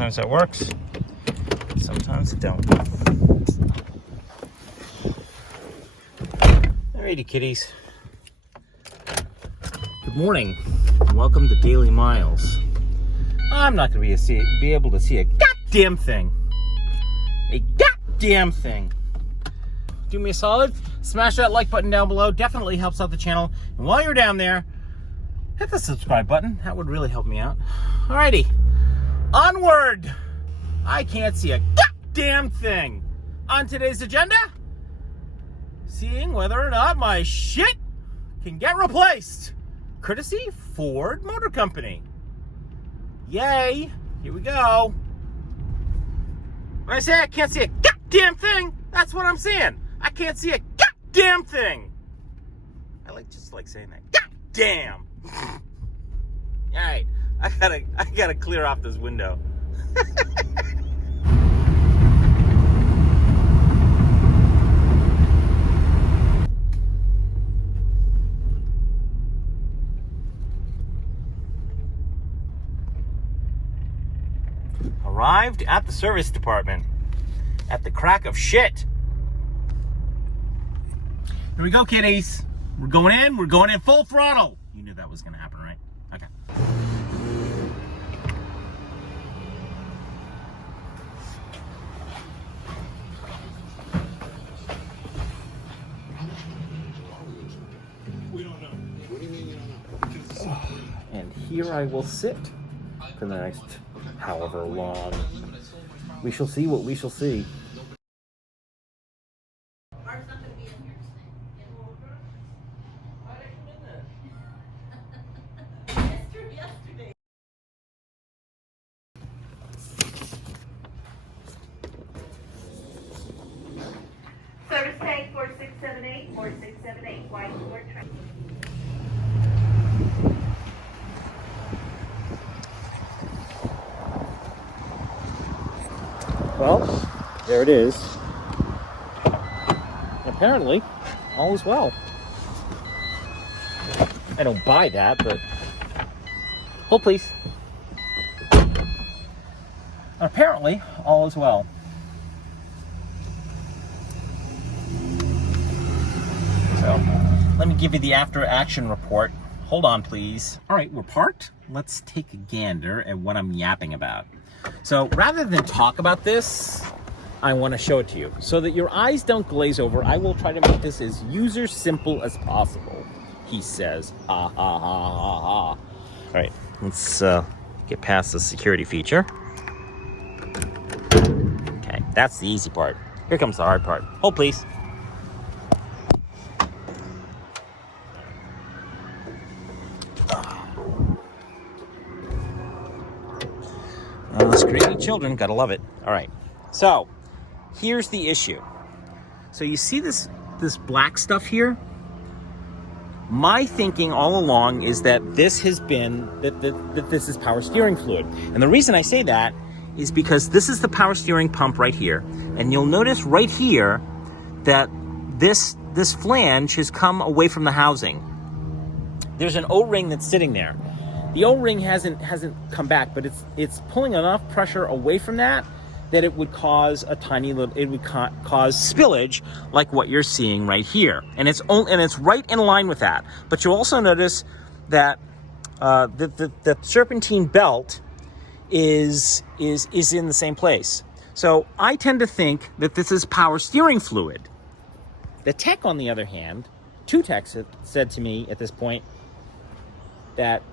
Sometimes that works, sometimes it don't. Alrighty, kitties. Good morning, and welcome to Daily Miles. I'm not going to be able to see a goddamn thing. A goddamn thing. Do me a solid, smash that like button down below. Definitely helps out the channel. And while you're down there, hit the subscribe button. That would really help me out. Alrighty, onward. I can't see a goddamn thing. On today's agenda, seeing whether or not my shit can get replaced. Courtesy Ford Motor Company. Yay, here we go. When I say I can't see a goddamn thing, that's what I'm saying. I can't see a goddamn thing. I just like saying that. Goddamn. All right, I gotta clear off this window. Arrived at the service department at the crack of shit. Here we go, kiddies. We're going in full throttle. You knew that was gonna happen, right? Okay. We don't know. What do you mean you don't know? And here I will sit for the next however long. We shall see what we shall see. Service tank 4678, 4678, white Ford train. Well, there it is. Apparently, all is well. I don't buy that, but... Hold, please. Apparently, all is well. So, let me give you the after-action report. Hold on, please. All right, we're parked. Let's take a gander at what I'm yapping about. So rather than talk about this, I want to show it to you. So that your eyes don't glaze over, I will try to make this as user simple as possible, he says. Ha ha ha ha ha. All right, let's get past the security feature. Okay, that's the easy part. Here comes the hard part. Hold, please. Screaming children, gotta love it. All right, so here's the issue. So you see this black stuff here? My thinking all along is that this has been, that this is power steering fluid. And the reason I say that is because this is the power steering pump right here. And you'll notice right here that this flange has come away from the housing. There's an O-ring that's sitting there. The O-ring hasn't come back, but it's pulling enough pressure away from that it would cause a tiny little, it would cause spillage like what you're seeing right here. And it's right in line with that. But you'll also notice that the serpentine belt is in the same place. So I tend to think that this is power steering fluid. The tech, on the other hand, two techs said to me at this point that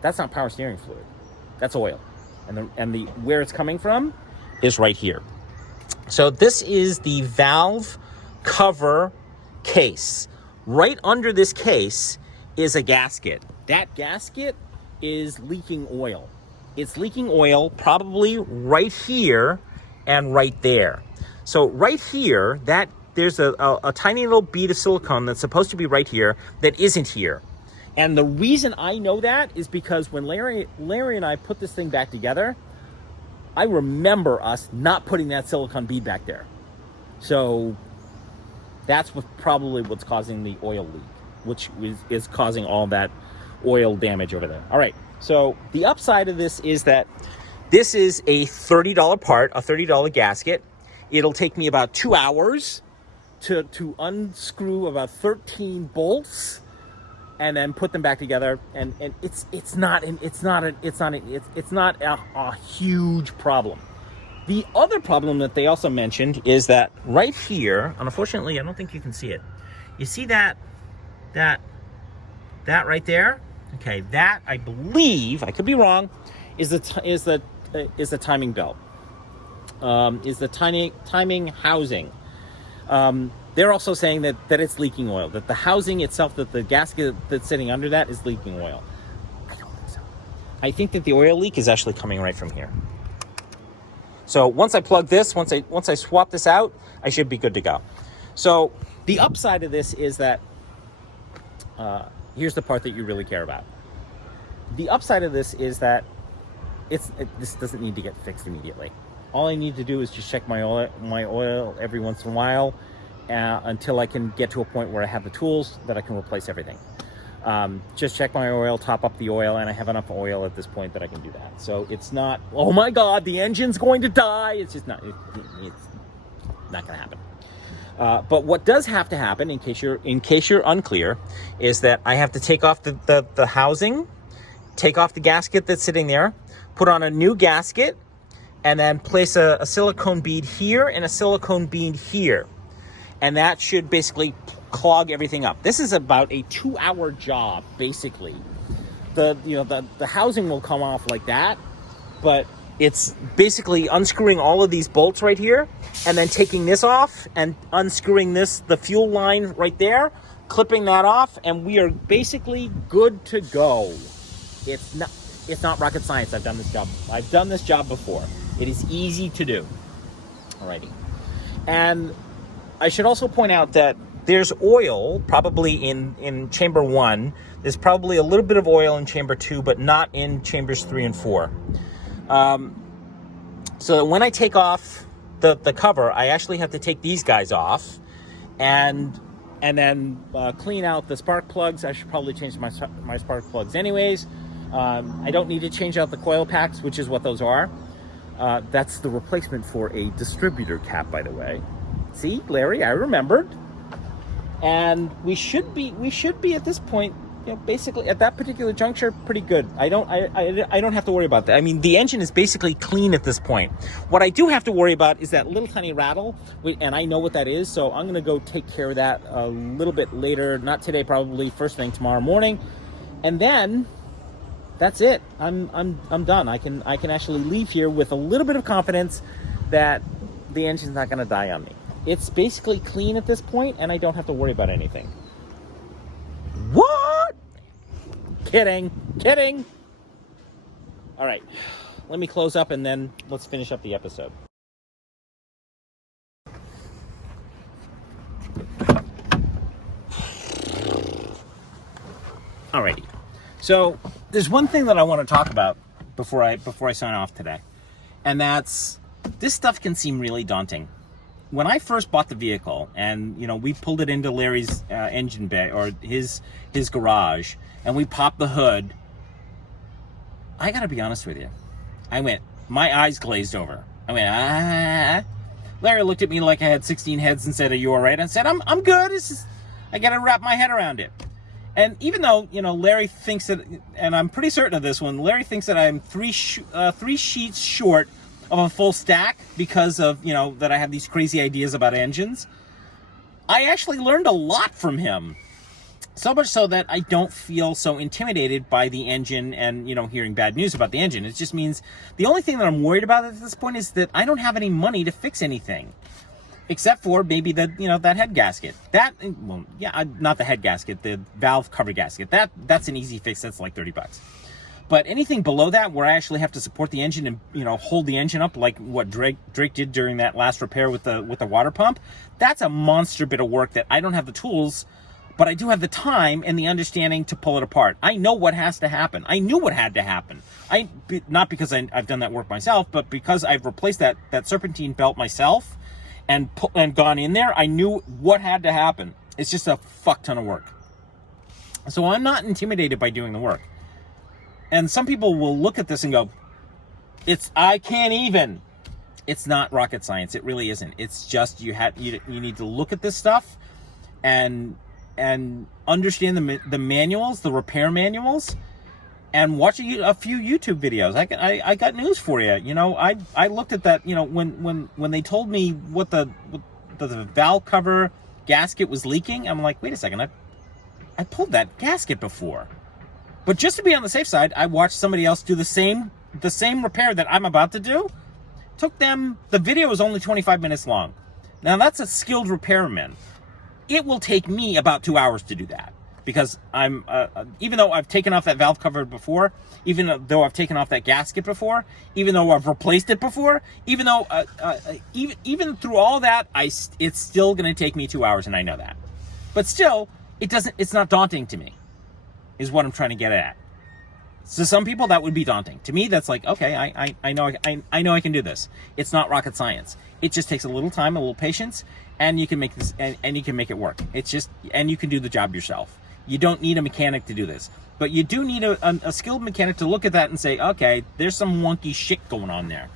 that's not power steering fluid. That's oil. And the where it's coming from is right here. So this is the valve cover case. Right under this case is a gasket. That gasket is leaking oil. It's leaking oil probably right here and right there. So right here, there's a tiny little bead of silicone that's supposed to be right here that isn't here. And the reason I know that is because when Larry and I put this thing back together, I remember us not putting that silicone bead back there. So that's probably what's causing the oil leak, which is causing all that oil damage over there. All right, so the upside of this is that This is a $30 part, a $30 gasket. It'll take me about 2 hours to unscrew about 13 bolts and then put them back together. And it's not a huge problem. The other problem that they also mentioned is that right here, unfortunately, I don't think you can see it. You see that right there? Okay, that I believe, I could be wrong, is the timing belt. Is the timing housing. They're also saying that it's leaking oil, that the housing itself, that the gasket that's sitting under that is leaking oil. I don't think so. I think that the oil leak is actually coming right from here. So once I plug this, once I swap this out, I should be good to go. So the upside of this is that, here's the part that you really care about. The upside of this is that this doesn't need to get fixed immediately. All I need to do is just check my oil every once in a while until I can get to a point where I have the tools that I can replace everything. Just check my oil, top up the oil, and I have enough oil at this point that I can do that. So it's not, oh my God, the engine's going to die. It's just not, it's not going to happen. But what does have to happen, in case you're unclear, is that I have to take off the housing, take off the gasket that's sitting there, put on a new gasket, and then place a silicone bead here and a silicone bead here. And that should basically clog everything up. This is about a 2-hour job, basically. The housing will come off like that, but it's basically unscrewing all of these bolts right here and then taking this off and unscrewing the fuel line right there, clipping that off, and we are basically good to go. It's not rocket science. I've done this job before. It is easy to do. Alrighty. And I should also point out that there's oil probably in chamber 1. There's probably a little bit of oil in chamber 2, but not in chambers 3 and 4. So that when I take off the cover, I actually have to take these guys off and then clean out the spark plugs. I should probably change my spark plugs anyways. I don't need to change out the coil packs, which is what those are. That's the replacement for a distributor cap, by the way. See, Larry, I remembered. And we should be at this point, basically at that particular juncture, pretty good. I don't have to worry about that. I mean, the engine is basically clean at this point. What I do have to worry about is that little tiny rattle, and I know what that is, so I'm gonna go take care of that a little bit later. Not today, probably first thing tomorrow morning, and then that's it. I'm done. I can actually leave here with a little bit of confidence that the engine's not gonna die on me. It's basically clean at this point, and I don't have to worry about anything. What? Kidding. All right, let me close up and then let's finish up the episode. Alrighty. So there's one thing that I want to talk about before I sign off today, and that's this stuff can seem really daunting. When I first bought the vehicle, and we pulled it into Larry's engine bay or his garage, and we popped the hood, I gotta be honest with you, my eyes glazed over. I went, ah. Larry looked at me like I had 16 heads and said, "Are you all right?" I said, "I'm good. I gotta wrap my head around it." And even though Larry thinks that, and I'm pretty certain of this one, Larry thinks that I'm three sheets short of a full stack because of, that I have these crazy ideas about engines. I actually learned a lot from him. So much so that I don't feel so intimidated by the engine and, hearing bad news about the engine. It just means the only thing that I'm worried about at this point is that I don't have any money to fix anything. Except for maybe that head gasket. Not the head gasket, the valve cover gasket. That's an easy fix. That's like $30. But anything below that, where I actually have to support the engine and hold the engine up, like what Drake did during that last repair with the water pump, that's a monster bit of work that I don't have the tools, but I do have the time and the understanding to pull it apart. I know what has to happen. I knew what had to happen. Not because I've done that work myself, but because I've replaced that serpentine belt myself and gone in there. I knew what had to happen. It's just a fuck ton of work. So I'm not intimidated by doing the work. And some people will look at this and go, I can't even. It's not rocket science. It really isn't. It's just you need to look at this stuff and understand the manuals, the repair manuals, and watch a few YouTube videos. I got news for you. You know, I looked at that. You know, when they told me what the valve cover gasket was leaking, I'm like, wait a second, I pulled that gasket before. But just to be on the safe side, I watched somebody else do the same repair that I'm about to do. Took them, the video was only 25 minutes long. Now that's a skilled repairman. It will take me about 2 hours to do that, because I'm, even though I've taken off that valve cover before, even though I've taken off that gasket before, even though I've replaced it before, even though, even through all that, it's still going to take me 2 hours, and I know that. But still, it's not daunting to me, is what I'm trying to get at. So some people that would be daunting. To me, that's like, okay, I know I can do this. It's not rocket science. It just takes a little time, a little patience, and you can make this and you can make it work. It's just, and you can do the job yourself. You don't need a mechanic to do this, but you do need a skilled mechanic to look at that and say, okay, there's some wonky shit going on there.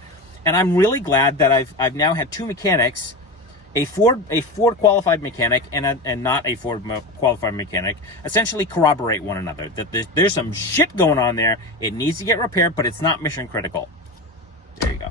And I'm really glad that I've now had two mechanics, a Ford qualified mechanic and not a Ford qualified mechanic, essentially corroborate one another, that there's some shit going on there. It needs to get repaired, but it's not mission critical. There you go.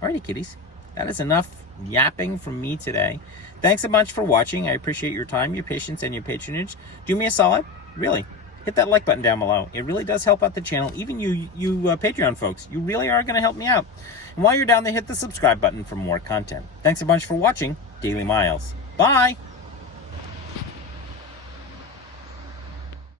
Alrighty, kiddies. That is enough yapping from me today. Thanks a bunch for watching. I appreciate your time, your patience, and your patronage. Do me a solid, really. Hit that like button down below. It really does help out the channel. Even you Patreon folks, you really are going to help me out. And while you're down there, hit the subscribe button for more content. Thanks a bunch for watching. Dailee Miles. Bye!